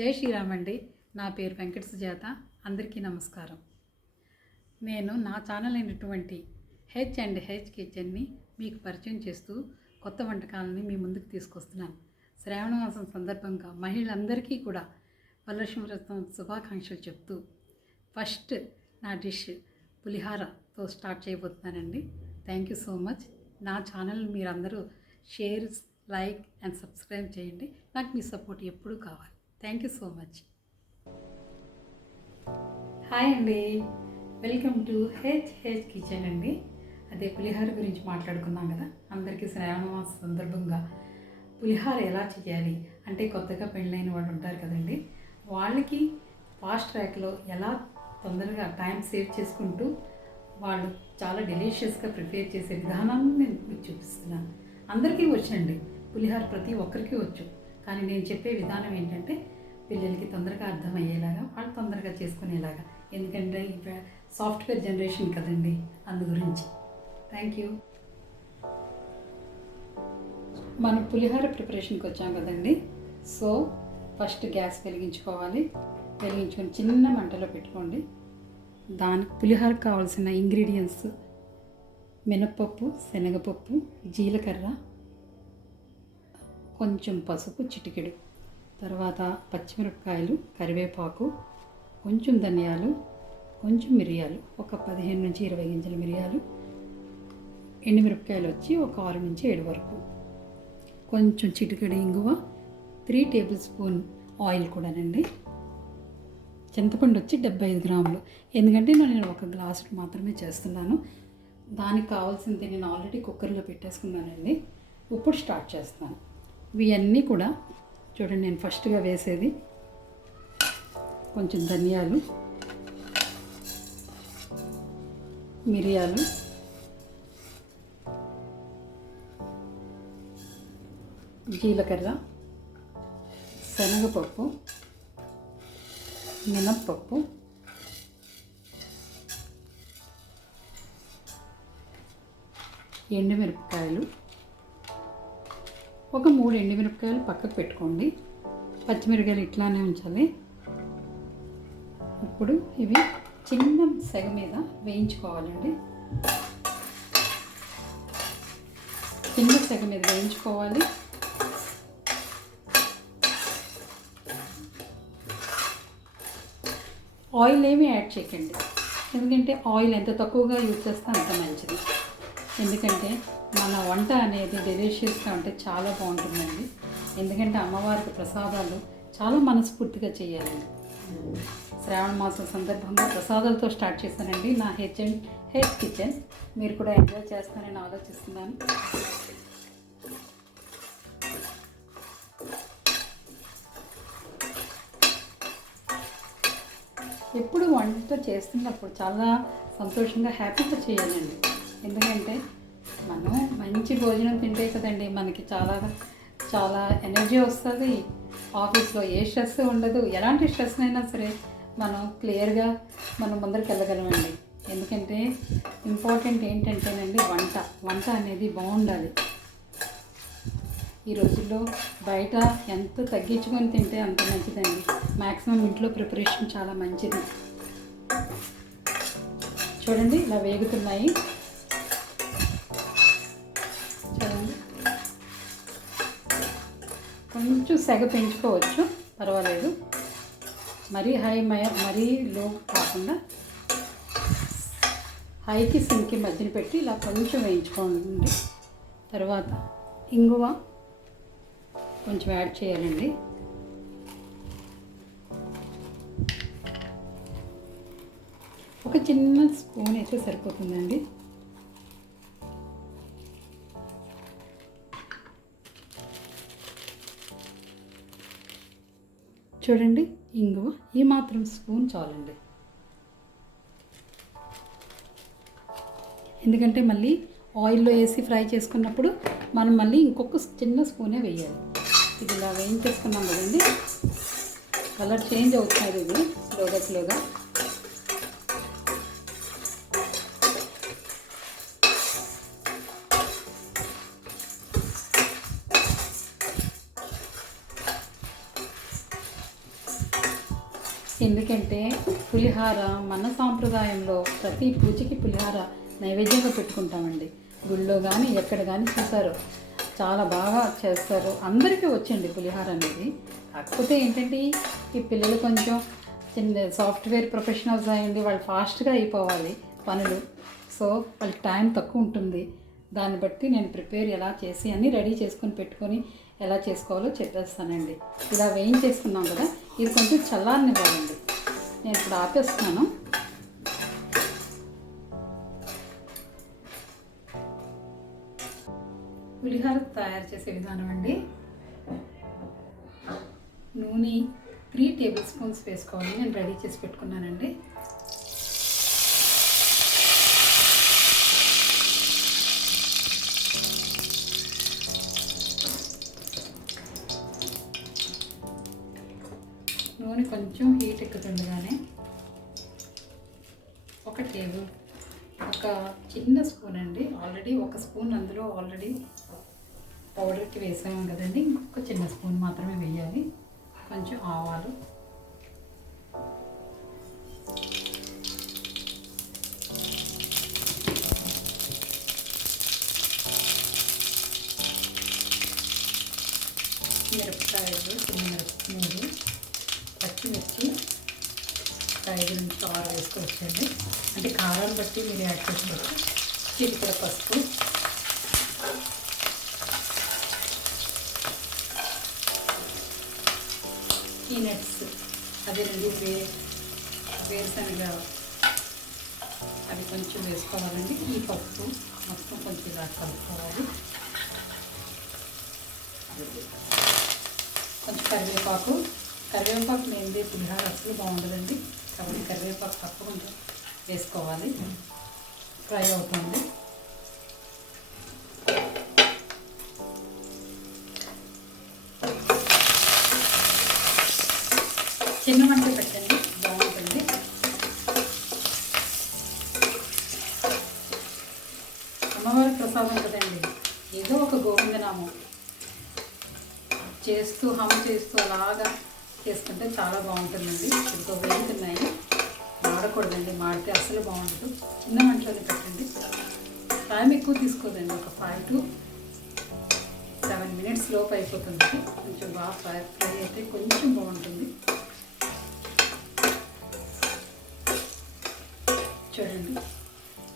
జై శ్రీరామ్ అండి. నా పేరు వెంకట సుజాత. అందరికీ నమస్కారం. నేను నా ఛానల్ అయినటువంటి H&H కిచెన్ని మీకు పరిచయం చేస్తూ కొత్త వంటకాలని మీ ముందుకు తీసుకొస్తున్నాను. శ్రావణ మాసం సందర్భంగా మహిళలందరికీ కూడా వరలక్ష్మి వ్రతం శుభాకాంక్షలు చెప్తూ ఫస్ట్ నా డిష్ పులిహారతో స్టార్ట్ చేయబోతున్నానండి. Thank you so much. నా ఛానల్ మీరందరూ షేర్, లైక్ అండ్ సబ్స్క్రైబ్ చేయండి. నాకు మీ సపోర్ట్ ఎప్పుడూ కావాలి. Thank you so much. Hi అండి, వెల్కమ్ టు H&H కిచెన్ అండి. అదే పులిహార గురించి మాట్లాడుకున్నాం కదా. అందరికీ శ్రావణ మాసం సందర్భంగా పులిహార ఎలా చేయాలి అంటే కొత్తగా పెళ్ళైన వాళ్ళు ఉంటారు కదండి, వాళ్ళకి ఫాస్ట్ ట్రాక్లో ఎలా తొందరగా టైం సేవ్ చేసుకుంటూ వాళ్ళు చాలా డెలిషియస్గా ప్రిపేర్ చేసే విధానాన్ని నేను మీకు చూపిస్తున్నాను. అందరికీ వచ్చండి పులిహార, ప్రతి ఒక్కరికి వచ్చు. కానీ నేను చెప్పే విధానం ఏంటంటే పిల్లలకి తొందరగా అర్థమయ్యేలాగా, వాళ్ళు తొందరగా చేసుకునేలాగా. ఎందుకంటే సాఫ్ట్వేర్ జనరేషన్ కదండి, అందు గురించి. Thank you. మనం పులిహార ప్రిపరేషన్కి వచ్చాం కదండి. సో ఫస్ట్ గ్యాస్ వెలిగించుకోవాలి. వెలిగించుకొని చిన్న మంటలో పెట్టుకోండి. దానికి పులిహారకు కావాల్సిన ఇంగ్రీడియంట్స్ మినప్పప్పు, శనగపప్పు, జీలకర్ర, కొంచెం పసుపు, చిటికెడు, తర్వాత పచ్చిమిరపకాయలు, కరివేపాకు, కొంచెం ధనియాలు, కొంచెం మిరియాలు, ఒక 15 నుంచి 20 గింజల మిరియాలు, ఎండుమిరపకాయలు వచ్చి ఒక 6 నుంచి 7 వరకు, కొంచెం చిటికెడు ఇంగువ, 3 టేబుల్ స్పూన్ ఆయిల్ కూడానండి. చింతపండు వచ్చి 75 గ్రాములు. ఎందుకంటే నేను ఒక గ్లాసు మాత్రమే చేస్తున్నాను. దానికి కావాల్సింది నేను ఆల్రెడీ కుక్కర్లో పెట్టేసుకున్నానండి. ఇప్పుడు స్టార్ట్ చేస్తాను. ఇవన్నీ కూడా చూడండి. నేను ఫస్ట్గా వేసేది కొంచెం ధనియాలు, మిరియాలు, జీలకర్ర, శనగపప్పు, మినప్పప్పు, ఎండుమిరపకాయలు, ఒక 3 ఎండుమిరపకాయలు పక్కకు పెట్టుకోండి. పచ్చిమిరపకాయలు ఇట్లానే ఉంచాలి. ఇప్పుడు ఇవి చిన్న సెగ మీద వేయించుకోవాలండి. చిన్న సెగ మీద వేయించుకోవాలి. ఆయిల్ ఏమీ యాడ్ చేయకండి, ఎందుకంటే ఆయిల్ ఎంత తక్కువగా యూజ్ చేస్తే అంత మంచిది. ఎందుకంటే మన వంట అనేది డెలిషియస్గా ఉంటే చాలా బాగుంటుందండి. ఎందుకంటే అమ్మవారికి ప్రసాదాలు చాలా మనస్ఫూర్తిగా చేయాలండి. శ్రావణ మాసం సందర్భంగా ప్రసాదాలతో స్టార్ట్ చేశానండి నా H&H కిచెన్. మీరు కూడా ఎంజాయ్ చేస్తానని ఆలోచిస్తున్నాను. ఎప్పుడు వంట చేస్తున్నప్పుడు చాలా సంతోషంగా, హ్యాపీగా చేయాలండి. ఎందుకంటే మనం మంచి భోజనం తింటే కదండి మనకి చాలా చాలా ఎనర్జీ వస్తుంది. ఆఫీస్లో ఏ స్ట్రెస్ ఉండదు. ఎలాంటి స్ట్రెస్ అయినా సరే మనం క్లియర్గా మనం ముందరికి వెళ్ళగలమండి. ఎందుకంటే ఇంపార్టెంట్ ఏంటంటేనండి వంట అనేది బాగుండాలి. ఈ రోజుల్లో బయట ఎంత తగ్గించుకొని తింటే అంత మంచిదండి. మ్యాక్సిమం ఇంట్లో ప్రిపరేషన్ చాలా మంచిది. చూడండి ఇలా వేగుతున్నాయి. చూడండి, కొంచెం సెగ పెంచుకోవచ్చు, పర్వాలేదు. మరీ మరీ లో కాకుండా హైకి సిమ్కి మధ్యన పెట్టి ఇలా కొంచెం వేయించుకోండి. తర్వాత ఇంగువ కొంచెం యాడ్ చేయాలండి. ఒక చిన్న స్పూన్ అయితే సరిపోతుందండి. చూడండి, ఇంగువ ఈ మాత్రం స్పూన్ చాలండి. ఎందుకంటే మళ్ళీ ఆయిల్లో వేసి ఫ్రై చేసుకున్నప్పుడు మనం మళ్ళీ ఇంకొక చిన్న స్పూనే వేయాలి. ఇది ఇలా వేయించేసుకున్నాం కదండి. కలర్ చేంజ్ అవుతుంది ఇది స్లోగా. ఎందుకంటే పులిహార మన సాంప్రదాయంలో ప్రతి పూజకి పులిహార నైవేద్యంగా పెట్టుకుంటామండి. గుళ్ళో కానీ ఎక్కడ కానీ చూసారు చాలా బాగా చేస్తారు. అందరికీ వచ్చండి పులిహార అనేది. కాకపోతే ఏంటంటే ఈ పిల్లలు కొంచెం చిన్న సాఫ్ట్వేర్ ప్రొఫెషనల్స్ అయ్యండి, వాళ్ళు ఫాస్ట్గా అయిపోవాలి పనులు. సో వాళ్ళకి టైం తక్కువ ఉంటుంది. దాన్ని బట్టి నేను ప్రిపేర్ ఎలా చేసి అన్నీ రెడీ చేసుకొని పెట్టుకొని ఎలా చేసుకోవాలో చెప్పేస్తానండి. ఇలా వేయించేసుకున్నాం కదా, ఇది కొంచెం చల్లారనివ్వాలండి. నేను ఇప్పుడు ఆపేస్తున్నాను. పులిహోర తయారు చేసే విధానం అండి. నూనె 3 టేబుల్ స్పూన్స్ వేసుకోవాలి. నేను రెడీ చేసి పెట్టుకున్నానండి. నూనె కొంచెం హీట్ ఎక్కుతుండగానే ఒక చిన్న స్పూన్ అండి, ఆల్రెడీ ఒక స్పూన్ అందులో ఆల్రెడీ పౌడర్కి వేసాము కదండి, ఇంకొక చిన్న స్పూన్ మాత్రమే వేయాలి. కొంచెం ఆవాలు, మిరపకాయలు, చిన్న మిరప 3, పచ్చిమిర్చి 5 నుంచి 6 వేసుకోవచ్చండి. అంటే కారాన్ని బట్టి మీరు యాడ్ చేసుకోవచ్చు. చిటికెడ పసుపు, పీనట్స్ అది 2 వేరుశనగ అవి కొంచెం వేసుకోవాలండి. ఈ పప్పు మొత్తం కొంచెం ఇలా కలుపుకోవాలి. కొంచెం కరివేపాకు లేనిదే పులిహోర అసలు బాగుంటుందండి. కాబట్టి కరివేపాకు తప్పకుండా వేసుకోవాలి. ఫ్రై అవుతుంది. చిన్న మంట పెట్టండి, బాగుంటుంది. అమ్మవారి ప్రసాదం కదండి, ఏదో ఒక గోవిందనామం చేస్తూ అలాగా చేసుకుంటే చాలా బాగుంటుందండి. ఇంకో వేగుతున్నాయి, మాడకూడదండి. మాడితే అసలు బాగుంటుంది. చిన్న మంటలోనే పెట్టండి. టైం ఎక్కువ తీసుకోదండి, ఒక 5 to 7 minutes లోపు అయిపోతుంది. కొంచెం బాగా ఫ్రై అయితే కొంచెం బాగుంటుంది. చూడండి,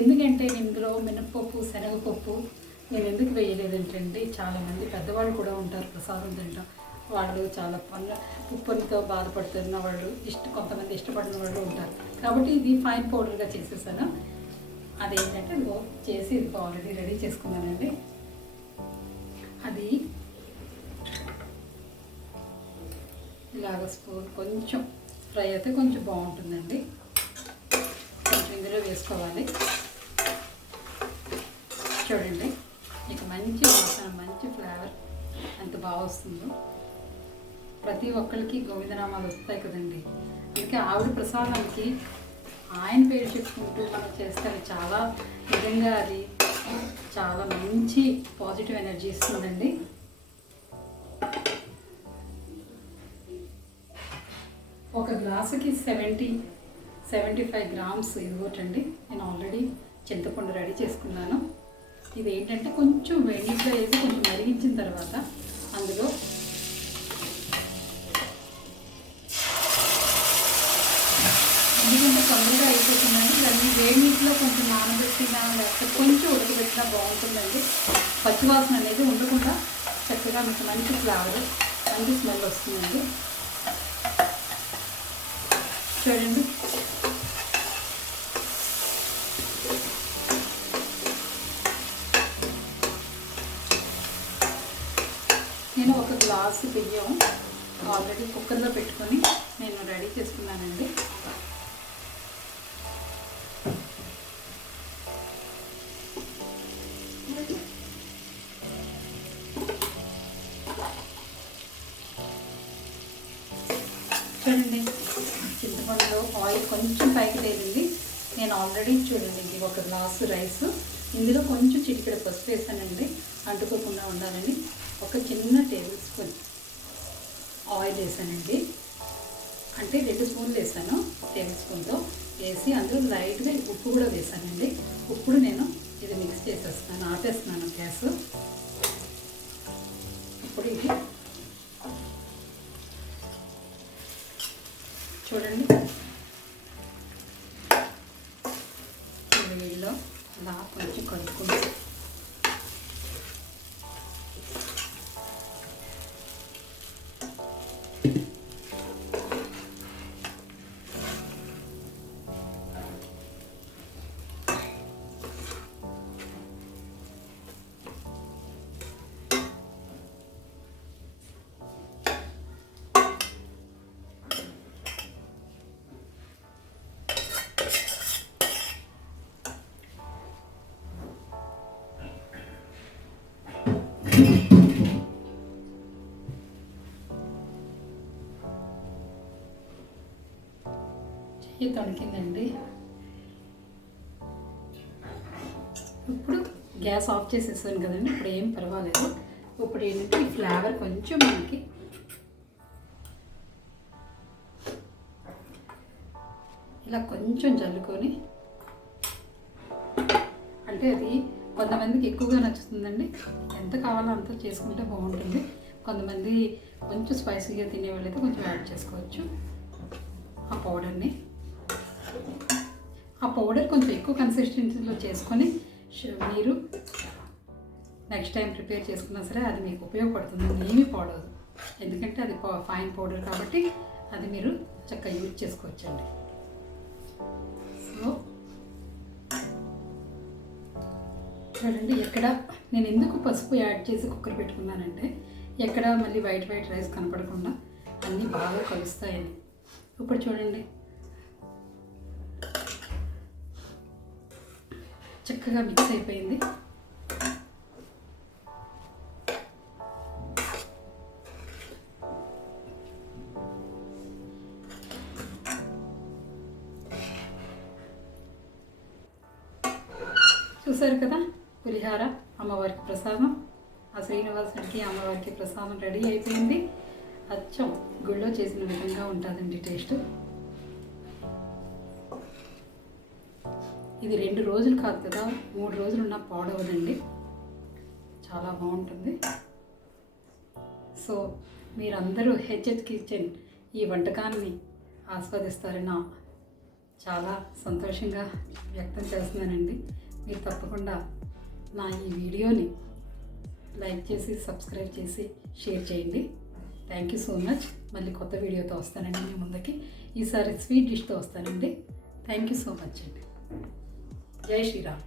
ఎందుకంటే ఇందులో మినప్పప్పు, శనగపప్పు నేను ఎందుకు వేయలేదంటే చాలామంది పెద్దవాళ్ళు కూడా ఉంటారు ప్రసాదం తింటాం, వాళ్ళు చాలా ఉప్పుతో బాధపడుతున్న వాళ్ళు కొంతమంది ఇష్టపడిన వాళ్ళు ఉంటారు. కాబట్టి ఇది ఫైన్ పౌడర్గా చేసేసాను. అదేంటంటే చేసి ఇది ఆల్రెడీ రెడీ చేసుకున్నానండి. అది ఇలాగ స్పూన్ కొంచెం ఫ్రై అయితే కొంచెం బాగుంటుందండి. కొంచెం ఇందులో వేసుకోవాలి. చూడండి, ఇక మంచి వాసన, మంచి ఫ్లేవర్ ఎంత బాగా వస్తుందో. ప్రతి ఒక్కరికి గోవిందనామాలు వస్తాయి కదండి. అందుకే ఆవిడ ప్రసాదానికి ఆయన పేరు చెప్పుకుంటూ మనం చేస్తే చాలా నిజంగా అది చాలా మంచి పాజిటివ్ ఎనర్జీ ఇస్తుందండి. ఒక గ్లాసుకి 75 grams ఇదిగోటండి. నేను ఆల్రెడీ చింతపండు రెడీ చేసుకున్నాను. ఇది ఏంటంటే కొంచెం వేడిగా వేసి కొంచెం మరిగించిన తర్వాత అందులో ఎందుకంటే తొందరగా అయిపోతుందండి. దాన్ని వేడి నీటిలో కొంచెం నానబెట్టినా లేకపోతే కొంచెం ఉడకబెట్టినా బాగుంటుందండి. పచ్చివాసన అనేది ఉండకుండా చక్కగా మీకు మంచి ఫ్లేవర్, మంచి స్మెల్ వస్తుందండి. చూడండి, నేను ఒక గ్లాసు బియ్యం ఆల్రెడీ కుక్కర్లో పెట్టుకొని నేను రెడీ చేసుకున్నానండి. చూడండి, చింతపండులో ఆయిల్ కొంచెం పైకి తేలింది. నేను ఆల్రెడీ చూడండి, ఇది ఒక గ్లాసు రైస్, ఇందులో కొంచెం చిటికెడ పసుపు వేసానండి, అంటుకోకుండా ఉండాలని. ఒక చిన్న టేబుల్ స్పూన్ ఆయిల్ వేసానండి. అంటే 2 స్పూన్లు వేసాను, టేబుల్ స్పూన్తో వేసి అందులో లైట్గా ఉప్పు కూడా వేసానండి. ఇప్పుడు నేను ఇది మిక్స్ చేసేస్తున్నాను, ఆపేస్తున్నాను గ్యాస్. ఇప్పుడు ఇది చూడండి, వీడిలో అలా కొంచెం కలుపుకుంటూ చెయ్యి తొణికిందండి. ఇప్పుడు గ్యాస్ ఆఫ్ చేసేసాను కదండి, ఇప్పుడు ఏం పర్వాలేదు. ఇప్పుడు ఏంటంటే ఈ ఫ్లేవర్ కొంచెం మనకి ఇలా కొంచెం జల్లుకొని, అంటే అది కొంతమందికి ఎక్కువగా నచ్చుతుందండి, ఎంత కావాలో అంత చేసుకుంటే బాగుంటుంది. కొంతమంది కొంచెం స్పైసీగా తినేవాళ్ళైతే కొంచెం యాడ్ చేసుకోవచ్చు ఆ పౌడర్ని. ఆ పౌడర్ కొంచెం ఎక్కువ కన్సిస్టెన్సీలో చేసుకొని మీరు నెక్స్ట్ టైం ప్రిపేర్ చేసుకున్నా సరే అది మీకు ఉపయోగపడుతుంది, ఏమీ పడదు. ఎందుకంటే అది ఫైన్ పౌడర్ కాబట్టి అది మీరు చక్కగా యూజ్ చేసుకోవచ్చండి. సో చూడండి, ఎక్కడ నేను ఎందుకు పసుపు యాడ్ చేసి కుక్కర్ పెట్టుకున్నానంటే ఎక్కడ మళ్ళీ వైట్ రైస్ కనపడకుండా అన్నీ బాగా కలుస్తాయని. ఇప్పుడు చూడండి, చక్కగా మిక్స్ అయిపోయింది. చూసారు కదా, పులిహార అమ్మవారికి ప్రసాదం, ఆ శ్రీనివాసుడికి అమ్మవారికి ప్రసాదం రెడీ అయిపోయింది. అచ్చం గుళ్ళో చేసిన విధంగా ఉంటుందండి టేస్ట్. ఇది 2 రోజులు కాదు కదా, 3 రోజులు ఉన్నా పాడవదండి, చాలా బాగుంటుంది. సో మీరందరూ హెచ్హెచ్ కిచెన్ ఈ వంటకాన్ని ఆస్వాదిస్తారని చాలా సంతోషంగా వ్యక్తం చేస్తున్నానండి. మీరు తప్పకుండా నా ఈ వీడియోని లైక్ చేసి సబ్స్క్రైబ్ చేసి షేర్ చేయండి. Thank you so much. మళ్ళీ కొత్త వీడియోతో వస్తానండి మీ ముందుకి. ఈసారి స్వీట్ డిష్తో వస్తానండి. థ్యాంక్ యూ సో మచ్ అండి. జై శ్రీరామ్.